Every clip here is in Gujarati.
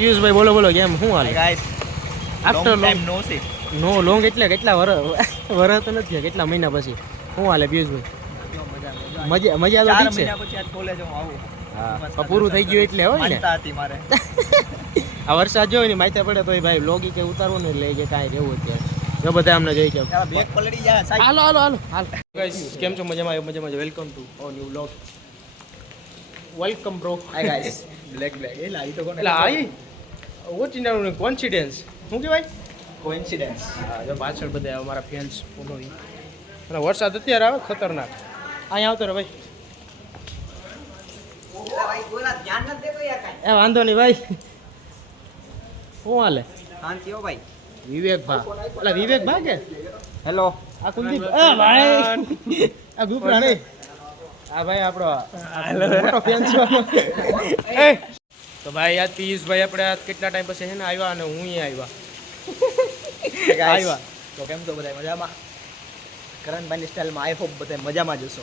પિયુષભાઈ બોલો બોલો કેમ શું હાલે ગાઈસ આફ્ટર ટાઈમ નો સી નો લોંગ એટલે કેટલા વરસ તો નથી કેટલા મહિના પછી શું હાલે પિયુષભાઈ મજા તો ઠીક છે 4 મહિના પછી આજ કોલેજ હું આવું હા પૂરું થઈ ગયું એટલે હોય ને માનતા હતી મારે આ વરસાદ જોઈ ને માહિતી પડે તો ભાઈ બ્લોગી કે ઉતારવું ને એટલે કે કાંઈ રહેવું અત્યારે જો બધા અમને જોઈ કે બ્લેક પલડી જાય સાહેબ હાલો ગાઈસ કેમ છો મજામાં welcome to our new blog welcome bro hi guys બ્લેક એ લાઈ તો કોને એટલે આઈ વોટ ઇન કોન્ફિડન્સ શું કહેવાય કોઇન્સિડન્સ હા જો પાછળ બધા અમારા ફેન્સ ફોલો અને વરસાદ અત્યારે આવે ખતરનાક અહીંયા આવતો રે ભાઈ એ વાંધો નહીં ભાઈ શું હાલે શાંતિ હો ભાઈ વિવેક ભા એટલે વિવેક ભા કે હેલો આ કુલદીપ એ ભાઈ આ ગુપરા નહીં આ ભાઈ આપણો મોટો ફેન છે તો ભાઈ આજ પિયુષભાઈ આપણે આજ કેટલા ટાઈમ પછી છે ને આવ્યા અને હું આવ્યા તો કેમ છો બધા મજામાં કરણભાઈની સ્ટાઇલમાં આઈ હોપ બધા મજામાં જ હશો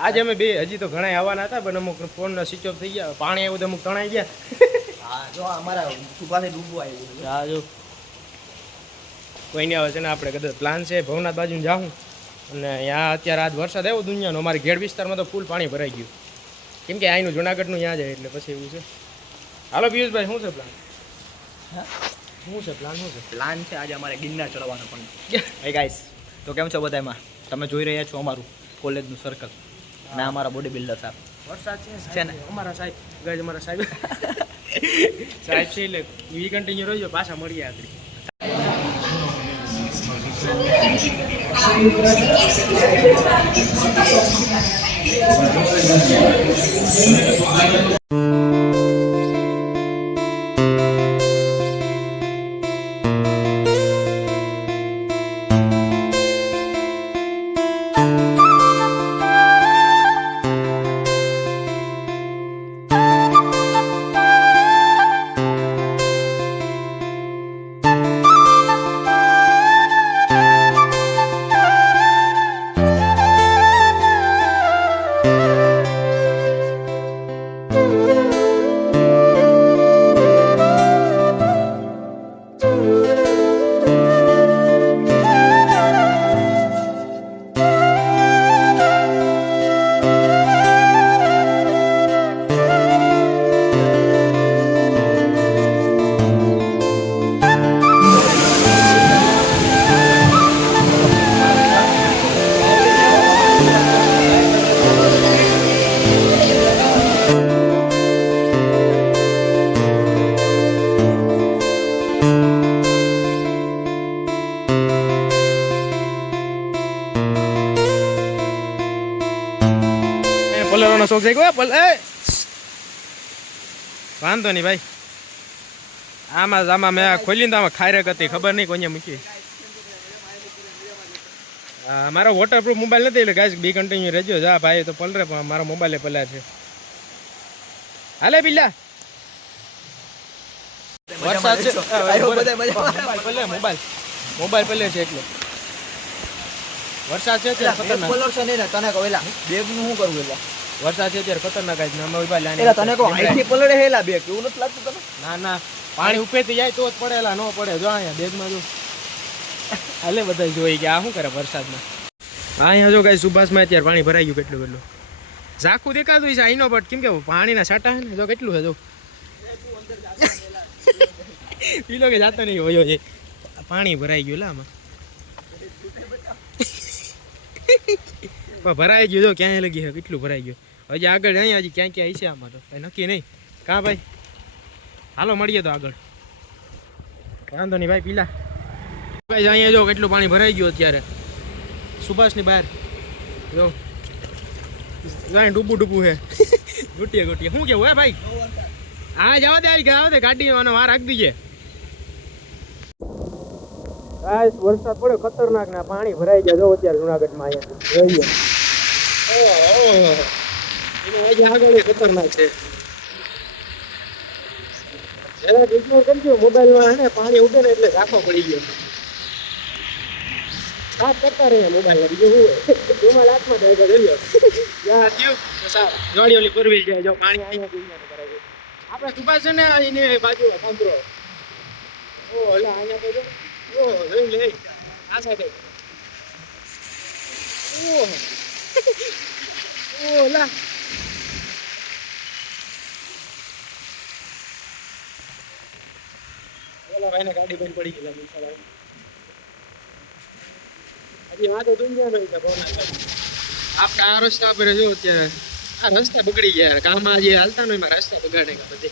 આજે અમે બે હજી તો ઘણા આવવાના હતા પણ અમુક ફોન સ્વિચ ઓફ થઈ ગયા પાણી આવ્યું તો અમુક તણાઈ ગયા હા જો અમારા સુભાથી ડૂબવું આવ્યું હા જો કોઈ નહીં આવે છે ને આપણે કદાચ પ્લાન છે ભવનાથ બાજુ જાઉં અને અહીંયા અત્યારે આજ વરસાદ આવ્યો દુનિયાનો અમારી ઘેડ વિસ્તારમાં તો ફૂલ પાણી ભરાઈ ગયું કેમ કે અહીંનું જુનાગઢનું ત્યાં જાય એટલે પછી એવું છે હાલો પિયુષભાઈ શું છે પ્લાન પ્લાન છે આજે અમારે ગિરનાર ચડવાનો પણ હે ગાઈસ તો કેમ છો બધામાં તમે જોઈ રહ્યા છો અમારું કોલેજનું સર્કલ અને અમારા બોડી બિલ્ડર સાહેબ વરસાદ છે ને અમારા સાહેબ ગાય અમારા સાહેબ સાહેબ છે એટલે વી કન્ટિન્યુ રહેજો પાછા મળીએ આગળ પલરવાનો શોખ થઈ ગયો વાંધો નહીં ભાઈ આમાં મેં ખોલીને તો આમાં ખાયરક હતી ખબર નહીં કોઈને મૂકી મારો વોટરપ્રૂફ મોબાઈલ નથી એટલે ગાઈસ બી કન્ટિન્યુ રહેજો જા ભાઈ તો પલરે પણ મારો મોબાઈલ પલ્યા છે હાલે બિલ્લા વરસાદ છે મોબાઈલ પલ્લે છે એટલે વરસાદ છે ત્યારે ખતરનાક તને કહો એલા બેગ નું શું કરવું એલા વરસાદ છે ત્યારે ખતરનાક આજ અમે મોબાઈલ એલા તને કહો આઈથી પલળે હેલા બેગ એવું નથી લાગતું તને ના પાણી ઉપેથી જાય તો જ પડેલા ન પડે જો અહીંયા બેગમાં જો હાલે બધા જોઈ કે આ શું કરે વરસાદમાં અહીંયા જો કાંઈ સુભાષમાં અત્યારે પાણી ભરાઈ ગયું કેટલું ઝાખું દેખાતું છે અહીંનો બટ કેમ કે પાણીના છાંટા ને જો કેટલું છે જો પીલો કે જાતો નહીં હોય છે પાણી ભરાઈ ગયું લા આમાં ભરાઈ ગયું જો ક્યાંય લગી છે કેટલું ભરાઈ ગયું હજી આગળ અહીંયા હજી ક્યાં ક્યાં છે આમાં તો કંઈ નક્કી નહીં કાં ભાઈ હાલો મળીએ તો આગળ વાંધો નહીં ભાઈ પીલા ભાઈ અહીંયા જો કેટલું પાણી ભરાઈ ગયું અત્યારે સુભાષની બહાર જો ગાય ડૂબું છે ગોટીએ શું કેવું હે ભાઈ હા જવા દે ગાડી વાર રાખી દીજે વરસાદ પડ્યો ખતરનાક ના પાણી ભરાઈ ગયા જો અત્યારે જુનાગઢમાં અહીંયા આગળ ખતરનાક છે મોબાઈલમાં હે પાણી ઉડે ને એટલે ઝાંખો પડી ગયો સાફ કરતા રહ્યા મોબાઈલ બીજું રૂમાલ હાથમાં જાય ગાડી ઓલી પરવી જાય જો પાણી અહીંયા આપણે સુભાષ છે ને એની બાજુ સાંભળો ઓ એટલે અહીંયા તો જો ઓ લઈ લે આ સાઈડે ઓ લા ઓલા ભાઈને ગાડી બંધ પડી ગઈ લાગે હજી આ તો દુનિયા ભાઈ છે બોલા આપણે આ રસ્તા પર જો અત્યારે આ રસ્તા બગડી ગયા કામમાં જે હાલતા ને એમાં રસ્તા બગાડે ગયા બધે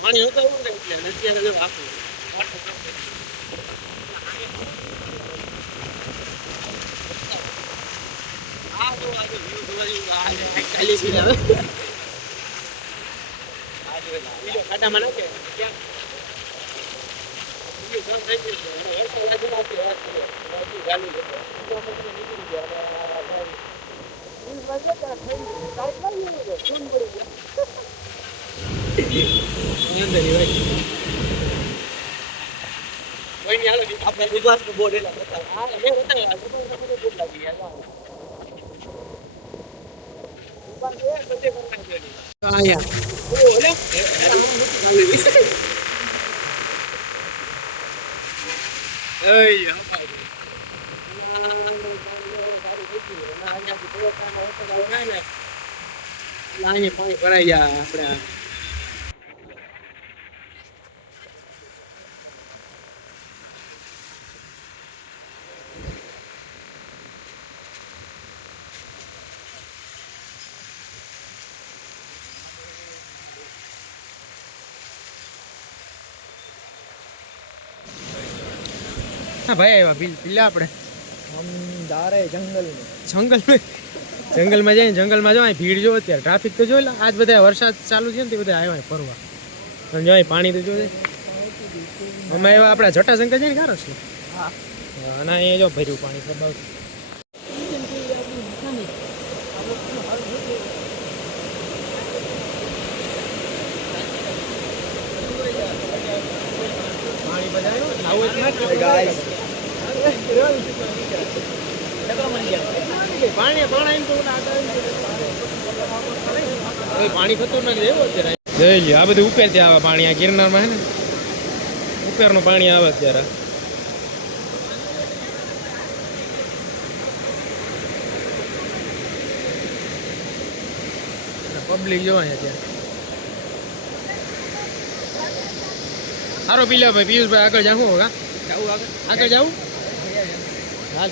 પાણી હતું એવું ને એટલે અત્યારે જો આખું ખાડામાં નાખે આપણે ગુજરાતનું બોર્ડ એલા પાણી ભરાઈ ગયા આપણે હા ભાઈ આવ્યા પીલા આપણે હમ जा रहे जंगल में જંગલમાં જઈને જંગલમાં જો ભીડ જો અત્યારે ટ્રાફિક તો જોઈ લે આજ બધા વરસાદ ચાલુ છે ને તે બધા આવ્યા ફરવા પણ જો પાણી તો જોજે અમે એવા આપણા જટાશંકર છે ને કારસ છે હા અને એ જો ભર્યું પાણી પ્રભાવ પાણી બધા આવું गाइस પાણી ખતરનાક છે અત્યારે જોઈ લ્યો આ બધું ઉપરથી આવે પાણી આ ગિરનારમાં હે ને ઉપરનું પાણી આવે અત્યારે પબ્લિક જોવાય અત્યારે સારો પીલા ભાઈ પિયુષભાઈ આગળ જાવું હોગા આગળ જાવું હાલ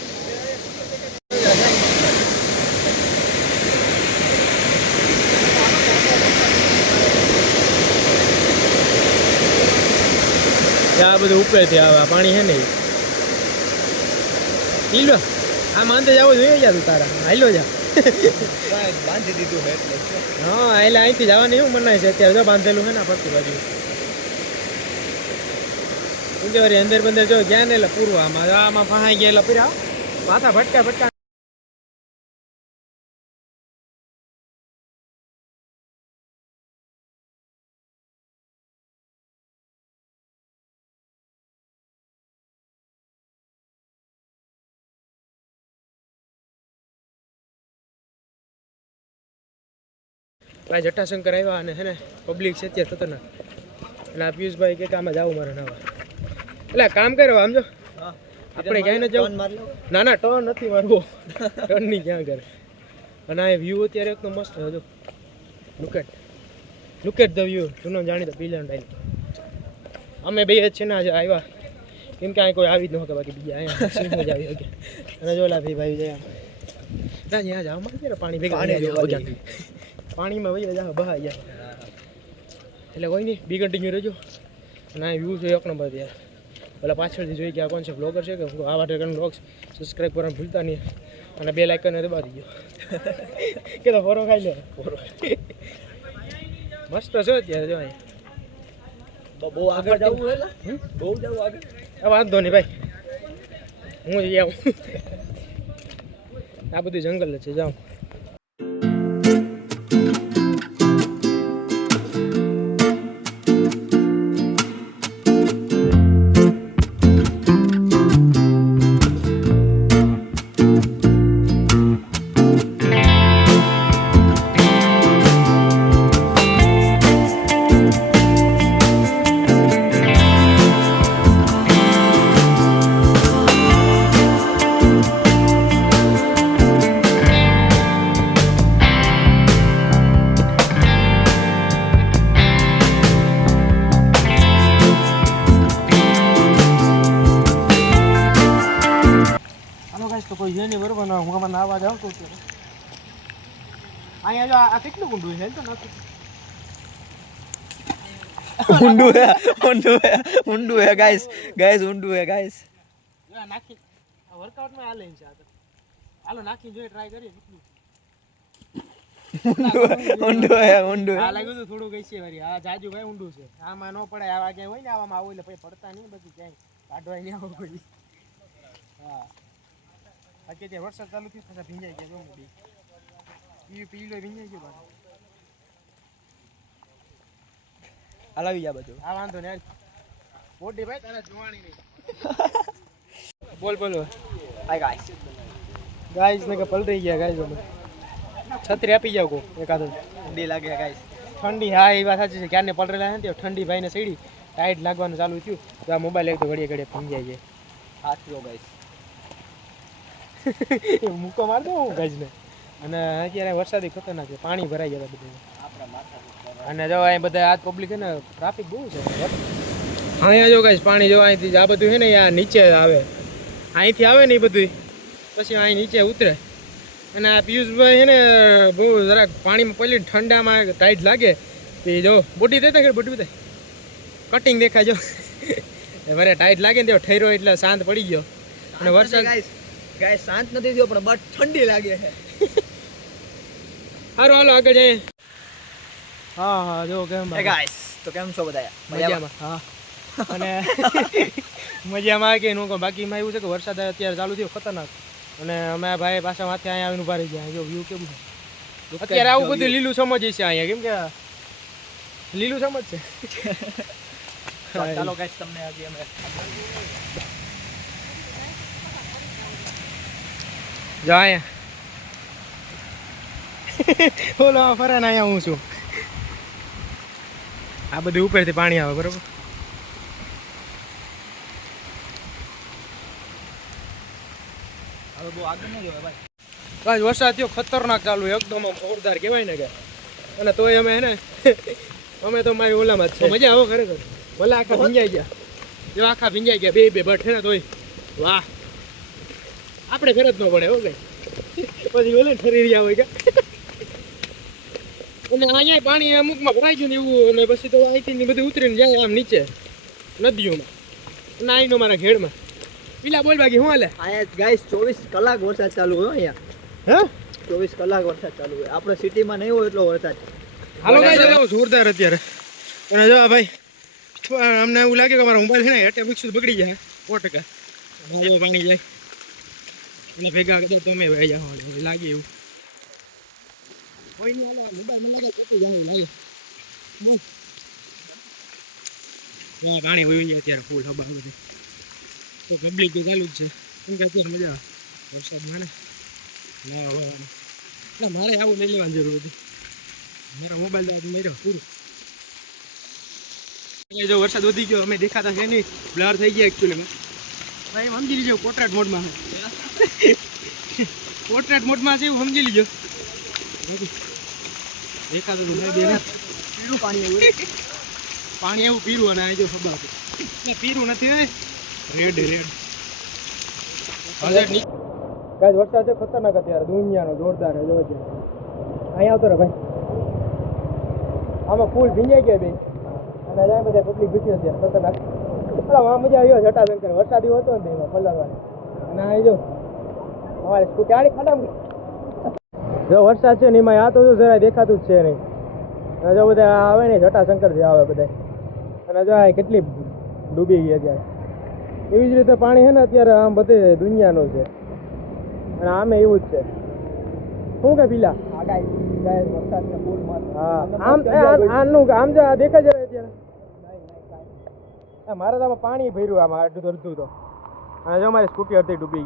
આ બધું ઉપરથી આવે પાણી છે ને પીલો આમ અંતે જવો જોઈએ જા તું તારા હાલો જા બાંધી દીધું હે એટલે હા એટલે અહીંથી જવાની એવું મનાય છે અત્યારે જો બાંધેલું છે ને ફરતી બાજુ ઉંદેવારી અંદર બંદર જો ગયા ને એટલે પૂરું આમાં ફહાઈ ગયા એટલે પૂરા માથા ભટકા ભાઈ જટાશંકર આવ્યા અને હે ને પબ્લિક છે ત્યાં ખતરનાક અને આ પિયુષભાઈ કે આમાં જાવું મારે નાવા એટલે કામ કર્યો આમ જો આપણે ક્યાંય ન જવું ના ના ટર્ન નથી મારવો ટર્નની ક્યાં કરે અને આ વ્યૂ અત્યારે એકદમ મસ્ત હતો લુક એટ ધ વ્યૂ જૂનો જાણીતો પીલા ડાયલ અમે બે જ છે ને આજે આવ્યા કેમ કે અહીં કોઈ આવી જ ન શકે બાકી બીજા અહીંયા સિંહ જ આવી શકે અને જોલા ભાઈ જયા ના ત્યાં જાવ મારે પાણી ભેગા પાણીમાં વહી જાવ બહાર જાય એટલે કોઈ નહીં બી કન્ટિન્યુ રહેજો અને આ વ્યૂ છે એક નંબર યાર પેલા પાછળથી જોઈ કે આ કોણ છે બ્લોગર છે કે આ માટે બ્લોગ્સ સબસ્ક્રાઈબ કરવાનું ભૂલતા નહીં અને બે લાઇકને દબાવી દીધો કે તો ફોરો ખાઈ લે ફોરો મસ્ત છે અત્યારે જો અહીંયા બહુ આગળ જવું હોય બહુ જવું આગળ વાંધો નહીં ભાઈ હું જઈ આવું આ બધું જંગલ છે જાઉં તો કોઈ છે નહીં બરોબર હું આમાં નાવા જાઉં તો અહીંયા જો આ કેટલું ઊંડું છે તો નાખું ઊંડું હે ગાઈસ ઊંડું હે ગાઈસ નાખી વર્કઆઉટમાં હાલે છે આ તો હાલો નાખી જોઈએ ટ્રાય કરીએ કેટલું ઊંડું આ લાગ્યું તો થોડું ગઈ છે વારી આ જાજુ ભાઈ ઊંડું છે આમાં ન પડે આવા ક્યાંય હોય ને આવામાં આવું એટલે પછી પડતા નહીં બધું ક્યાંય કાઢવાય નહીં આવું કોઈ હા બાકી ત્યાં વરસાદ ચાલુ થયો પાછા ભીંજાઈ ગયા મોડી પીલો ભીંજાઈ ગયો પાછો હલાવી જા બધું હા વાંધો નહીં મોટી ભાઈ તારા જોવાની નહીં બોલ બોલો હાય ગાઈસ ગાઈસ ને કે પલટી ગયા ગાઈસ અમે છત્રી આપી જાવ કો એકાદો ઠંડી લાગે ગાઈસ ઠંડી હા એ વાત સાચી છે ક્યારને પલરેલા છે ને ઠંડી ભાઈને સીડી ટાઈટ લાગવાનું ચાલુ થયું તો આ મોબાઈલ એક તો ઘડીએ ઘડીએ ભીંજાઈ જાય હાથ જો ગાઈસ મૂકો માર દો હું ગાજને અને અત્યારે વરસાદી ખતરનાક છે પાણી ભરાઈ ગયા બધું અને જો અહીં બધા આ પબ્લિક છે ને ટ્રાફિક બહુ છે અહીંયા જો ગાઈસ પાણી જો અહીંથી આ બધું છે ને આ નીચે આવે અહીંથી આવે ને એ બધું પછી અહીં નીચે ઉતરે અને આ પિયુષભાઈ છે ને બહુ જરાક પાણીમાં પહેલી ઠંડામાં ટાઈટ લાગે તો જો બોટી દેતા કે બોટી બતાય કટિંગ દેખાય જો મારે ટાઈટ લાગે ને તો ઠેરો એટલે શાંત પડી ગયો અને વરસાદ ગાઈસ શાંત નથી થયો પણ બટ ઠંડી લાગે છે હાલો હાલો આગળ જઈએ હા હા જો કેમ ગાઈસ તો કેમ છો બધા મજામાં હા અને મજામાં કે નો બાકીમાં એવું છે કે વરસાદ અત્યારે ચાલુ થયો ખતરનાક અને અમે ભાઈ પાછા માથે અહીંયા આવીને ઉભા રહી ગયા જો વ્યૂ કેવું છે અત્યારે આવું બધું લીલું સમજ છે અહીંયા કેમ કે લીલું સમજ છે ચાલો ગાઈસ તમને આજે અમે જો અહીંયા ઓલો ફરે ને અહીંયા હું છું આ બધું ઉપરથી પાણી આવે બરોબર હવે બહુ આગળ ન જવાય ભાઈ બસ વરસાદ થયો ખતરનાક ચાલુ એકદમ જોરદાર કહેવાય ને કે અને તોય અમે હે ને અમે તો મારી ઓલામાં જ છે મજા આવો ખરેખર ભલે આખા ભીંજાઈ ગયા જો આખા ભીંજાઈ ગયા બે બટ છે ને તોય વાહ આપણે ફેર જ ન પડે હો ભાઈ પછી ઓલે ઠરી રહ્યા હોય કે અને અહીંયા પાણી અમુકમાં ભરાઈ ગયું ને એવું અને પછી તો અહીંથી બધું ઉતરીને જાય આમ નીચે નદીઓમાં અને અહીંનો મારા ઘેડમાં પેલા બોલ બાકી શું હાલે અહીંયા ગાઈસ 24 કલાક વરસાદ ચાલુ હોય અહીંયા હે 24 કલાક વરસાદ ચાલુ હોય આપણે સિટીમાં નહીં હોય એટલો વરસાદ હાલો ભાઈ જોરદાર અત્યારે અને જો ભાઈ અમને એવું લાગે કે મારો મોબાઈલ છે ને એટલે બુક્સ બગડી જાય 100% પાણી જાય એટલે ભેગા કદાચ તમે ભાઈ જાઓ લાગે એવું કોઈ નહીં હાલે મોબાઈલ મને લાગે તૂટી જાય લાગે બોલ પાણી હોય જાય અત્યારે ફૂલ હવા બધી તો પબ્લિક તો ચાલુ જ છે કેમ કે અત્યારે મજા વરસાદમાં ને ના હવે એટલે મારે આવું લઈ લેવાની જરૂર હતી મારા મોબાઈલ તો મેળ્યો પૂરું જો વરસાદ વધી ગયો અમે દેખાતા છે નહીં બ્લર થઈ ગયા એકચ્યુઅલીમાં ભાઈ સમજી લીજો પોર્ટ્રેટ મોડમાં પોર્ટ્રેટ મોડમાં છે એવું સમજી લીજો દેખાતો તો બે પીરું પાણી એવું પીરું અને આ જો ખબર હતી પીરું નથી રેડ ગાઈસ વરસાદ છે ખતરનાક અત્યારે દુનિયાનો જોરદાર જો અહીંયા આવતો રે ભાઈ આમાં ફૂલ ભીંજાઈ ગયા બે અને બધા પબ્લિક બેઠી અત્યારે ખતરનાક મજા આવ્યો જટાશંકર વરસાદી હતો ને એમાં પલળવાની અને આ જો અમારે સ્કૂટી આડી ખાડામાં જો વરસાદ છે ને એમાં આ તો જરાય દેખાતું જ છે નહીં અને જો બધા આવે ને જટાશંકર જે આવે બધા અને જો આ કેટલી ડૂબી ગઈ અત્યારે એવી જ રીતે પાણી છે ને અત્યારે આમ બધે દુનિયાનું છે અને આમે એવું જ છે શું કે પીલા હા આમ આનું આમ જો આ દેખાય છે અત્યારે મારે તો આમાં પાણી ભર્યું આમાં અડધું અડધું તો અને જો મારી સ્કૂટી અડધી ડૂબી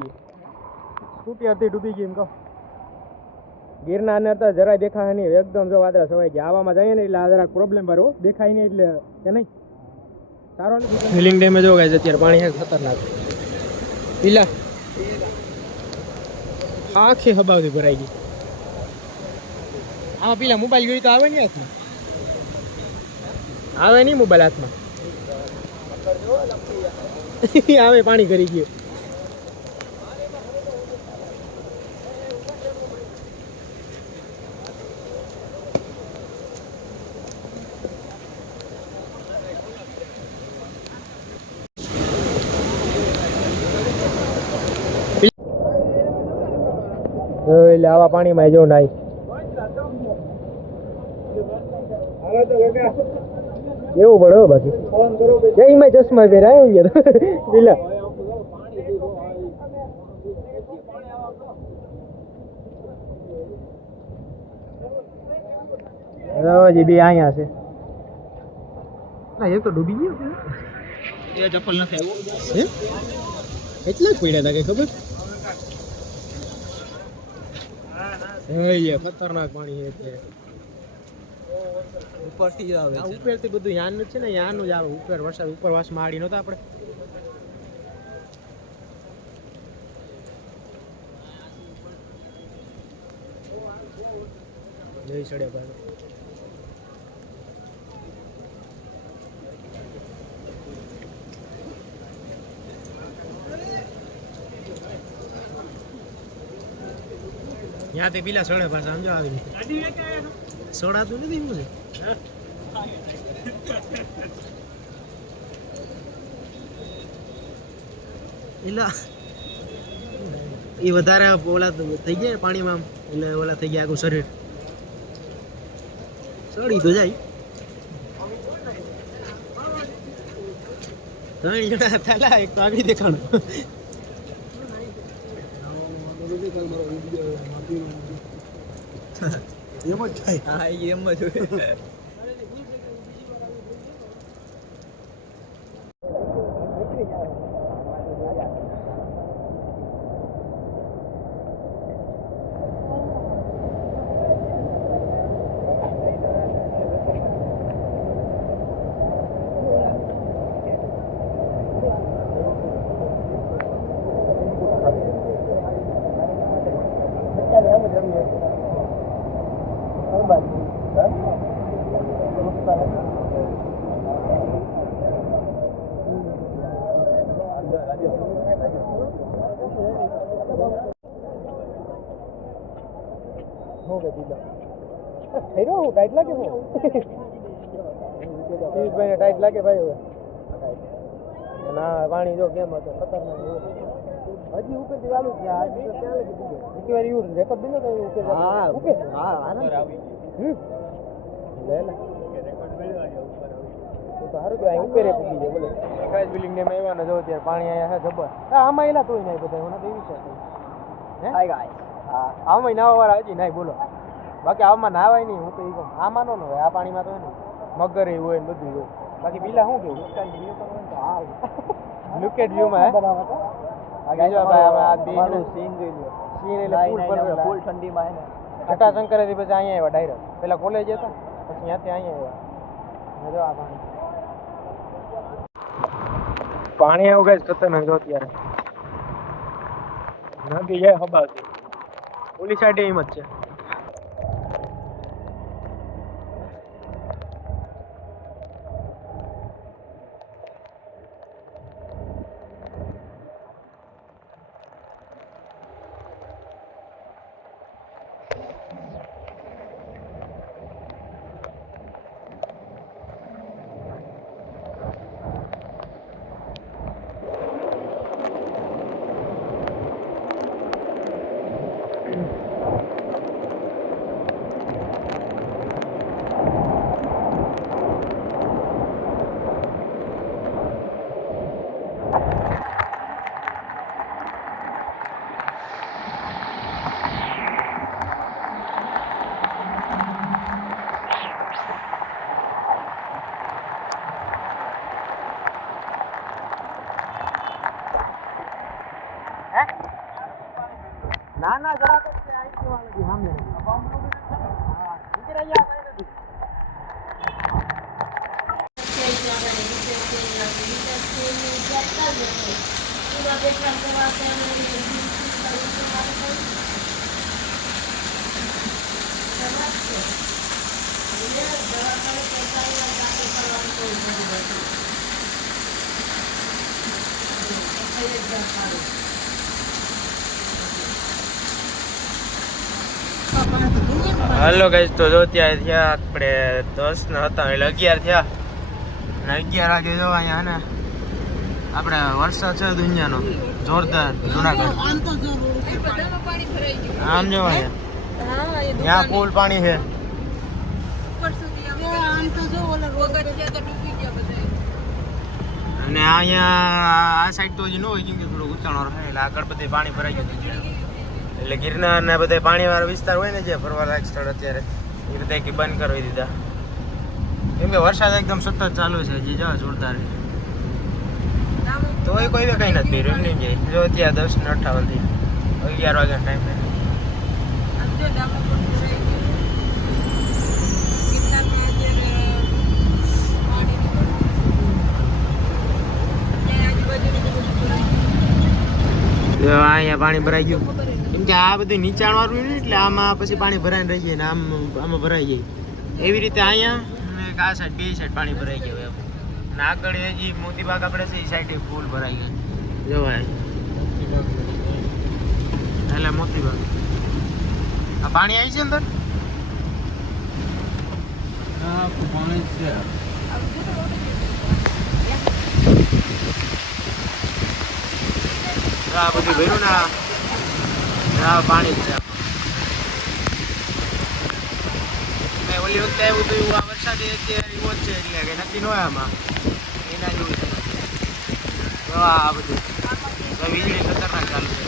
ગઈ એમ કહો ગિરના અંદર તો જરાય દેખાય નહીં એકદમ જો વાદળા સવાઈ ગયા આવામાં જઈએ ને એટલે આ જરાક પ્રોબ્લેમ પર દેખાય નહીં એટલે કે નહીં સારો નથી હિલિંગ ડેમે જો ગાય અત્યારે પાણી છે ખતરનાક પીલા આખી હબાવથી ભરાઈ ગઈ આમાં પેલા મોબાઈલ ગયો તો આવે નહીં હાથમાં આવે નહીં મોબાઈલ હાથમાં આવે પાણી કરી ગયું એટલે આવા પાણીમાં જો નાઈ એવું પડે બાકી એમાં ચશ્મા પહેરાય પેલા રાવાજી બે અહીંયા છે ના એ તો ડૂબી ગયો એ ચપ્પલ નથી આવ્યો એટલા જ પડ્યા હતા કઈ ખબર ખતરનાક પાણી છે અત્યારે ઉપરથી જ આવે ઉપરથી બધું યાનું છે ને યાનું જ આવે ઉપર વરસાદ ઉપર વાસ માડી નહોતા આપણે જઈ ચડે ભાઈ ત્યાંથી પેલા સડે પાછા સમજો આવીને સોડાતું નથી એમ એલા એ વધારે ઓલા થઈ ગયા પાણીમાં એટલે ઓલા થઈ ગયા આખું શરીર સડી તો જાય ત્રણ જણા થયેલા એક તો આવી દેખાણું એમ જ થાય હા એમ જ હોય ટાઈટ લાગે ભાઈ ટાઈટ લાગે ભાઈ હવે ના પાણી જો કેમ હતો ખતરનાક હજી ઉપર થી ચાલુ છે હજી તો ક્યાં લગી દીધું એક વાર એવું રેકોર્ડ દીધો તો ઉપર હા ઓકે હા આનંદ આવી લે લે તો સારું કહેવાય ઉપર પૂગી જાય બોલે કાજ બિલ્ડિંગ ને આવ્યા ને જો ત્યારે પાણી આયા છે જબર આમાં એલા તોય નહીં બધા મને તો એવી છે હે હાય ગાઈસ હા આમાં નાવા વાળા હજી નહીં બોલો બાકી આમાં નાવાય નહીં હું તો એ કહું આમાં નો હોય આ પાણીમાં તો હોય ને મગર એ હોય ને બધું હોય બાકી બીલા શું કેવું લુક એટ વ્યૂ માં બાકી જો ભાઈ અમે આ બીચ સીન જોઈ લો સીન એટલે ફૂલ ઠંડીમાં હે ને જટાશંકર થી પછી અહીંયા આવ્યા ડાયરેક્ટ પેલા કોલેજ હતા પછી ત્યાંથી અહીંયા આવ્યા જો આ પાણી પાણી આવું કઈ ખતરનાક જો અત્યારે નદી જાય હબાથી ઓલી સાઈડે એમ જ છે ના ના જરાક જ છે આઈ જવા લગી સામે હા નીકળી ગયા કાંઈ નથી હાલો ગાઈસ તો જો ત્યાં થયા આપણે 10 ને હતા એટલે 11 થયા ને 11 વાગે જો અહીંયા ને આપણે વરસાદ છે દુનિયાનો જોરદાર જુનાગઢ આમ જો અહીંયા ત્યાં ફૂલ પાણી છે અને અહીંયા આ સાઈડ તો હજી ન હોય કેમ કે થોડું ઊંચાણો રહે એટલે આગળ બધે પાણી ભરાઈ ગયું એટલે ગિરનાર ને બધે પાણીવાળો વિસ્તાર હોય ને જે ફરવાલાયક સ્થળ અત્યારે એ રીતે કે બંધ કરી દીધા કેમ કે વરસાદ એકદમ સતત ચાલુ છે હજી જો જોરદાર તો એ કોઈ કંઈ નથી પીર્યું એમ નહીં જાય જો ત્યાં 10 ને 58 થી 11 વાગ્યાનો ટાઈમ છે અહીંયા પાણી ભરાઈ ગયું કેમ કે આ બધું નીચાણ વાળું ને એટલે આમાં પછી પાણી ભરાઈને રહી જાય ને આમાં ભરાઈ જાય એવી રીતે અહીંયા અને આ સાઈડ બે સાઈડ પાણી ભરાઈ ગયું એમ અને આગળ એ જે મોતીબાગ આપણે છે એ સાઈડ ફૂલ ભરાઈ ગયું જોવાય એટલે મોતીબાગ આ પાણી આવી છે અંદર પાણી છે આ બધું ભર્યું ને આ પાણી જ છે મેં ઓલી વખતે આવ્યું તો એવું આ વરસાદ અત્યારે એવો જ છે એટલે કે નક્કી ન હોય આમાં એના જેવું છે તો આ બધું તો વીજળી ખતરનાક ચાલુ છે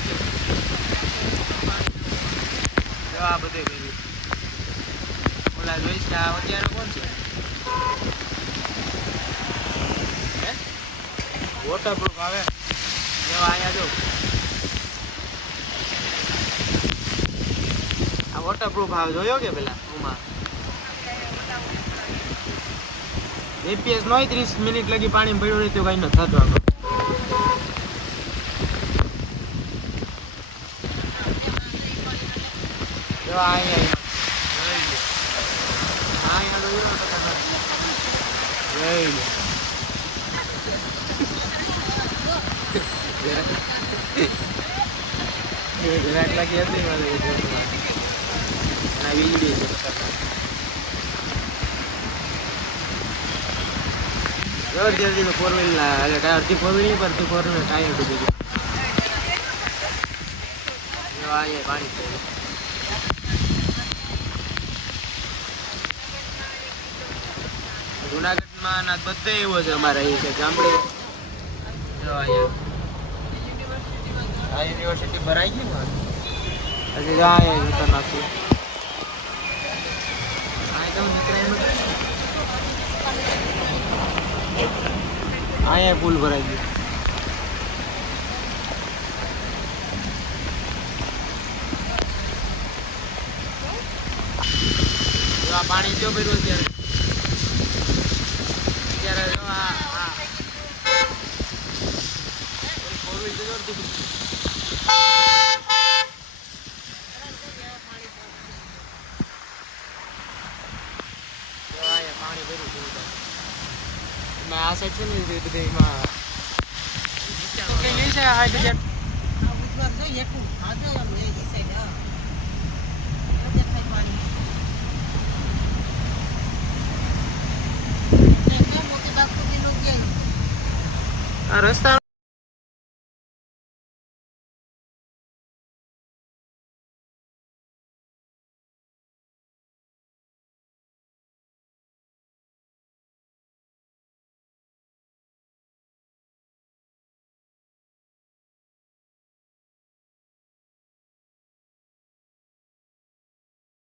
તો આ બધું ભર્યું ઓલા જોઈશ કે આ અત્યારે કોણ છે વોટરપ્રૂફ આવે અહીંયા જો આ વોટરપ્રૂફ આવે જોયો કે પેલા ઉમાં એપીએસ નો 30 મિનિટ લગી પાણી પડ્યું રહે તો કઈ ન થતું આગળ જો જરાક લાગી હતી વીજળી છે જલ્દી તો 4 વ્હીલ અડધી 4 વ્હીલ પર 4 વ્હીલ ટાયર ડૂબી ગયું અહીંયા પાણી છે જુનાગઢમાં ના બધે એવો છે અમારે એ છે ગામડે આ યુનિવર્સિટી ભરાઈ ગઈ ને હજી જાય ખતરનાક છે અહીંયા પુલ ભરાઈ ગયો આ પાણી જો ભર્યું અત્યારે અત્યારે જો આ ફોર વ્હીલ તો જોરથી પાણી ભર્યું આ સાઈડ છે ને બધી એમાં કઈ છે હાઇડ્રોજન આ રસ્તા